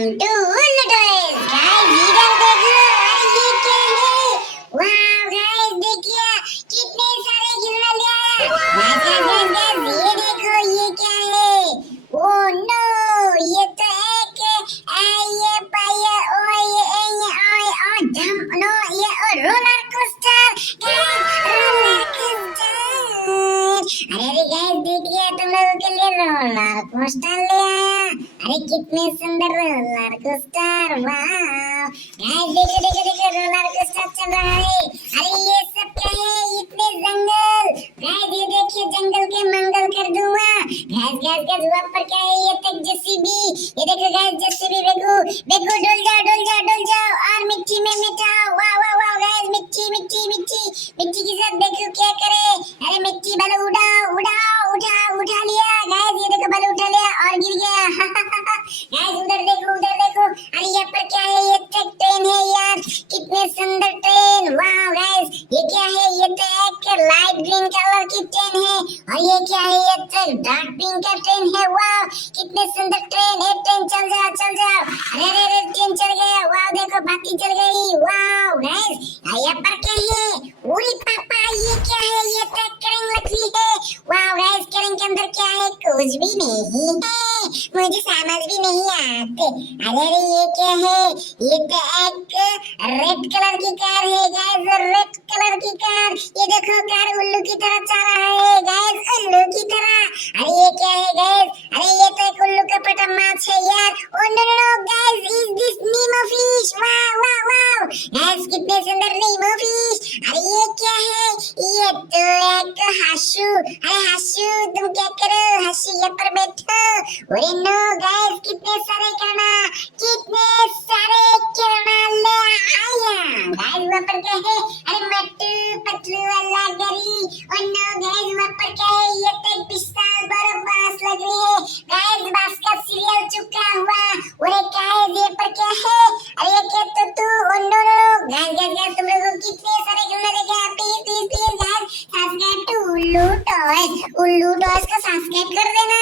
Welcome to Toys guys, इधर देख लो। अरे ये क्या है? वाह गाइस देखिए कितने सारे खिलौने ले आया। गाइस ये देखो ये क्या है? ओह नो, ये तो एक ये पाया ओ ये जंप नो ये रोलर कोस्टर। Roller coaster. अरे गाइस देखिए तुम लोगों के लिए रोलर कोस्टर ले आया। अरे कितने सुंदर रोलर कोस्टर। वाह गाइस देखो देखो देखो रोलर कोस्टर चल रहा है। अरे ये सब क्या है? इतने जंगल। गाइस ये देखिए जंगल के मंगल कर दूंगा। गाइस वहाँ पर क्या है? ये तक जेसीबी। ये देखो गाइस जेसीबी बेगू बेगू डुल जाओ और मिट्टी में मिटाओ। वाह वाह वाह गाइस मिट्टी मिट्टी मिट्टी मिट्टी के साथ देखो क्या करे। अरे मिट्टी बालू उड़ाओ उड़ाओ उठा लिया। गाइस ये देखो बालू उठा लिया और गिर गया। गाइस उधर देखो। अरे यहाँ पर क्या है? ये तक ट्रेन है यार, कितने सुंदर ट्रेन। वाह गाइस ये क्या है? ये तो एक लाइट ग्रीन कलर की ट्रेन है। और ये क्या है? ये तो डार्क पिंक का ट्रेन है। वाह कितने सुंदर ट्रेन है। ट्रेन चल जाओ। अरे ट्रेन चल गया। वाह देखो बाती चल गई। वाह गाइस यहाँ पर क्या है? उरी पापा ये क्या है? ये तो करेंग लगी है। वाह गाइस करेंग के अंदर क्या है? कुछ भी नहीं है, मुझे समझ भी नहीं आते। अरे ये क्या है? ये तो एक रेड कलर की कार है गाइस, रेड कलर की कार। ये देखो कार उल्लू की तरह चल रहा है गाइस, उल्लू की तरह। अरे ये क्या है गाइस? अरे ये तो एक उल्लू का पटा माछ है यार। Oh no guys, is this Nemo fish? वाह गाइस कितने सुंदर नीमो फिश। अरे ये क्या है? ये तो एक हासू। अरे हासू तुम क्या करो? हासू यहाँ पर बैठो। अरे नो गाइस कितने सारे खिलौना ले आया। गाइस वहाँ पर क्या है? अरे मट्टू पतलू वाला गरी। और नो गाइस वहाँ पर क्या है? ये तो एक पिस्टल बड़ा बांस लग रही है। गाइस बांस का सीरियल चुका हुआ। अरे क्या है? ये पर क्या है? अरे ये क्या तू ओ नो गाइस तुम लोगों को कितने सारे खिलौने देखे? प्लीज गाइस सब्सक्राइब टू उल्लू टॉयज को सब्सक्राइब कर देना।